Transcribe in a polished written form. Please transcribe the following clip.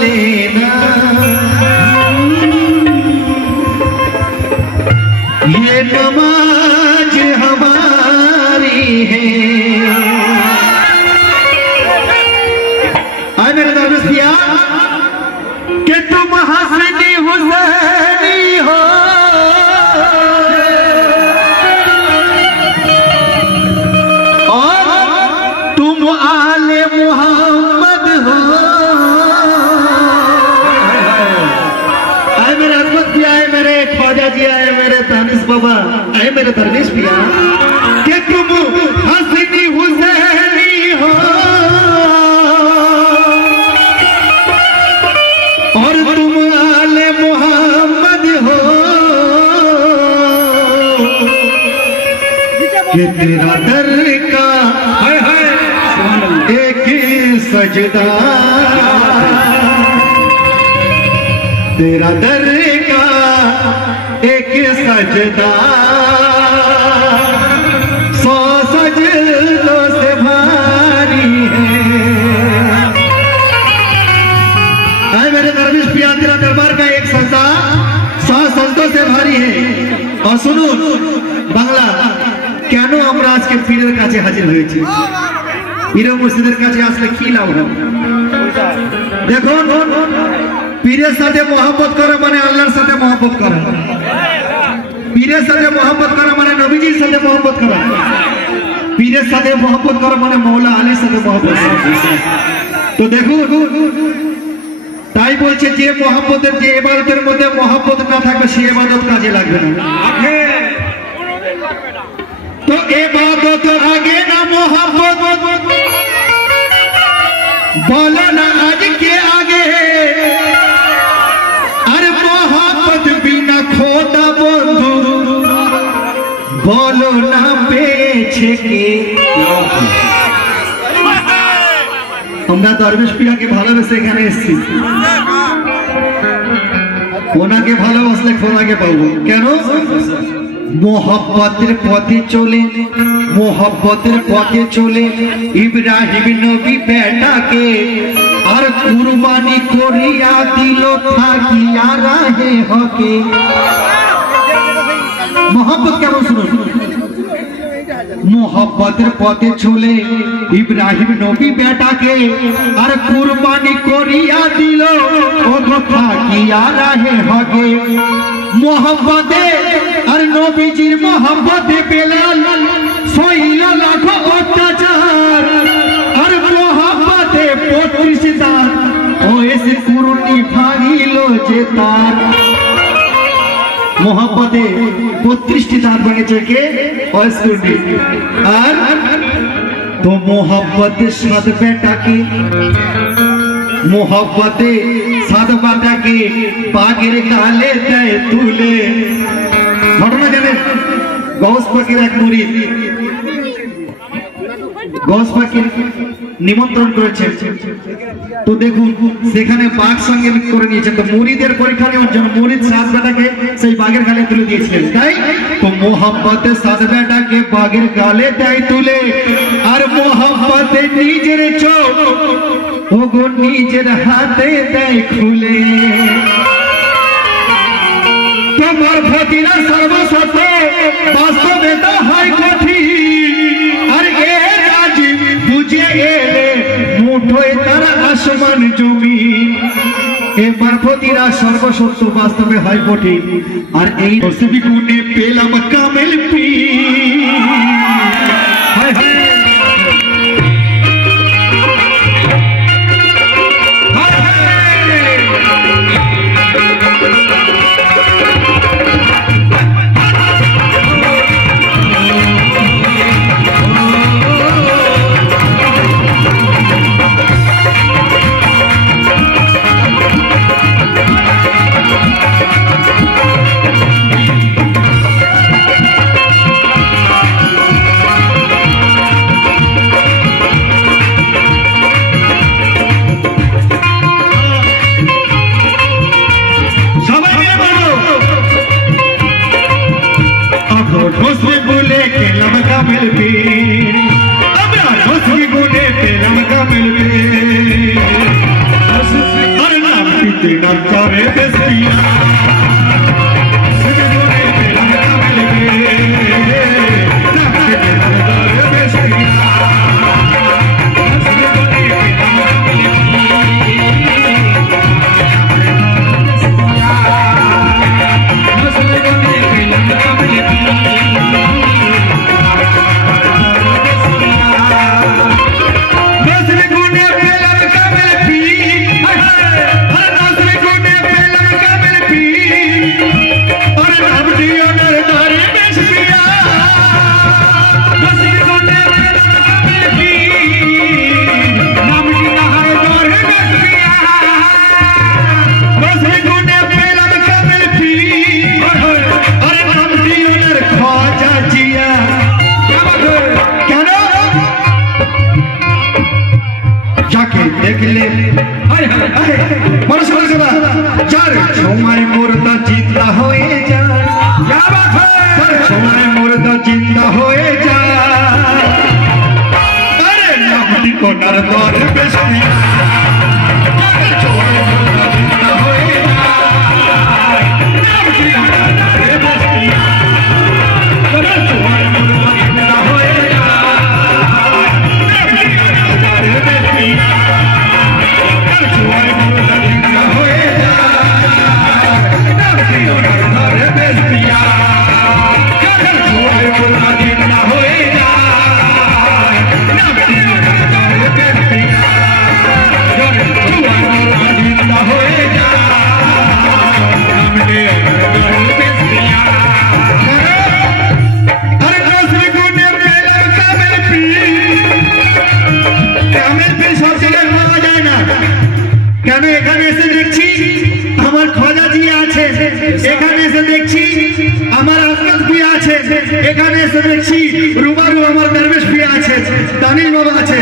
लेना ये नमाज हमारी है। आए मेरे दोस्तिया कि तुम हसनी हुसैनी हो, और तुम आले मुहम्मद हो। आए मेरे अजमत भी आए, मेरे ख्वाजा जी आए, मेरे तानिस बाबा आए, मेरे दरवेश भी आए कि तुम हसनी हुसैनी हो और तुम आले मोहम्मद हो। कि तेरा दर का एक सजदा, तेरा दर का एक सजदा 100 सजदों से भारी है। आए मेरे दरवेश पिया, तेरा दरबार का एक सजदा 100 सजदों से भारी है। और सुनो बांग्ला, কেন আমরা আজকে পীরের কাছে হাজির হয়েছি? পীর মুর্শিদের কাছে আসলে কি লাভ হবে? দেখুন, পীরের সাথে মহব্বত করা মানে আল্লাহর সাথে মহব্বত করা, পীরের সাথে মহব্বত করা মানে নবীজির সাথে মহব্বত করা, পীরের সাথে মহব্বত করা মানে মৌলা আলীর সাথে মহব্বত করা। তো দেখুন, তাই বলছে যে মহব্বতের, যে ইবাদতের মধ্যে মহব্বত না থাকবে সে ইবাদত কাজে লাগবে না। तो इबादत आगे ना मोहब्बत, बोलो ना आज के आगे, अरे मोहब्बत बिना खोदा बंधु, बोलो ना पेछे के। আমরা দরবেশ পিয়াকে ভালোবেসে এখানে এসেছি, ওনাকে ভালোবাসলে খোদাকে পাবো। কেন? मोहब्बतेर पथे चले, मोहब्बतेर पथे चले इब्राहिम नबी बेटा के और कुरबानी करिया दिलो थाकिया रहे हके। मोहब्बत केमन शुनुन, मोहब्बतेर पथे चले इब्राहिम नबी बेटा के और कुरबानी करिया दिलो ओगो थाकिया रहे हके। मोहब्बते और नबीजीर मोहब्बते बेलाल सहिला लाखो अत्याचार और मोहब्बते 35 दान ओ ऐसे कुरुनी भागिलो जे तार। मोहब्बते 35 दान बनेছে কে? অস্কুরনি। আর তো मोहब्बते सात बेटा के, मोहब्बते सात बेटा के बागेर गाले देय तुले। ঘটনা জানেন, গৌস পাকের এক মুরিদ গৌস পাকে নিমন্ত্রণ করেছেন। তো দেখুন সেখানে বাঘ সঙ্গে করে নিয়েছেন। তো মুরিদের পরীক্ষা নেওয়ার জন্য মুরিদ সাত বেটাকে সেই বাঘের গালে তুলে দিয়েছিলেন। তাই তো মোহাম্মতে সাত বেটাকে বাঘের গালে দেয় তুলে, আর মোহাম্মতে নিজের চোখ ওগো নিজের হাতে দেয় খুলে। তোমার ফকিরা সর্বসত্য বাস্তবে তা হয় কঠিন, আর এ রাজ বুঝে এলে মুঠোয় তারা আসমান জমিন। এবার ফকিরা সর্বসত্য বাস্তবে হয় কঠিন, আর এই নসিবি গুণে পেলাম কামেল পীর। হায় হায় तेरा करे बेसिया रुबारू আমার দরবেশ भी আছে দানিল বাবা আছে